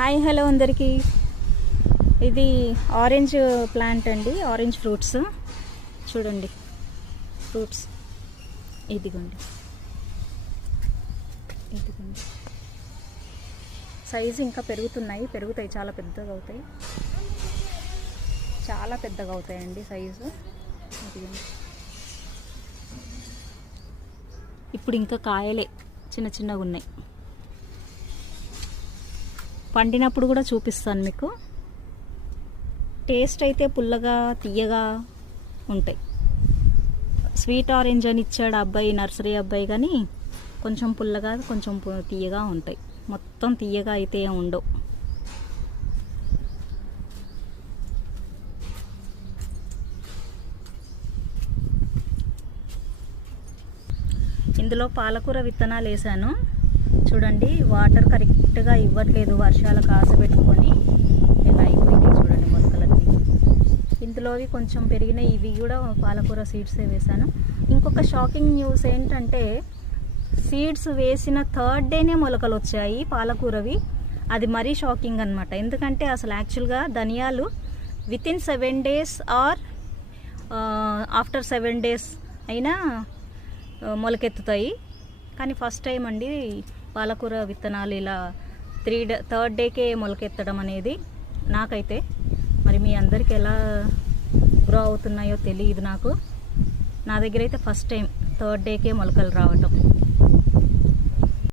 Hi hello అందరికీ. ఇది orange plant అండి ఆరెంజ్ ఫ్రూట్స్. చూడండి ఫ్రూట్స్. ఇదిగోండి. ఇదిగోండి. సైజు ఇంకా పెరుగుతున్నాయి పెరుగుతాయి చాలా పెద్దగా అవుతాయి. చాలా పెద్దగా అవుతాయండి సైజు. ఇదిగోండి. ఇప్పుడు ఇంకా కాయలే చిన్న చిన్నగా ఉన్నాయి. పండినప్పుడు కూడా చూపిస్తాను మీకు. టేస్ట్ అయితే పుల్లగా తీయగా ఉంటాయి. స్వీట్ ఆరెంజ్ అని ఇచ్చాడు అబ్బాయి నర్సరీ అబ్బాయి కానీ కొంచెం పుల్లగా కొంచెం తీయగా ఉంటాయి. మొత్తం తీయగా అయితే ఉండవు. ఇందులో పాలకూర విత్తనాలు వేసాను. చూడండి వాటర్ కరెక్ట్గా ఇవ్వట్లేదు వర్షాలు కాస పెట్టుకొని. ఇలా అయిపోయింది చూడండి మొలకలన్నీ ఇందులోవి కొంచెం పెరిగినాయి ఇవి కూడా పాలకూర సీడ్సే వేసాను ఇంకొక షాకింగ్ న్యూస్ ఏంటంటే సీడ్స్ వేసిన థర్డ్ డేనే మొలకలు వచ్చాయి పాలకూరవి. అది మరీ షాకింగ్ అనమాట ఎందుకంటే అసలు యాక్చువల్గా ధనియాలు within seven days or after seven days అయినా uh, మొలకెత్తుతాయి. కానీ ఫస్ట్ టైం అండి పాలకూర విత్తనాలు ఇలా త్రీ డే థర్డ్ డేకే మొలకెత్తడం అనేది నాకైతే. మరి మీ అందరికి ఎలా గ్రో అవుతున్నాయో తెలియదు నాకు. నా దగ్గర అయితే ఫస్ట్ టైం థర్డ్ డేకే మొలకలు రావటం.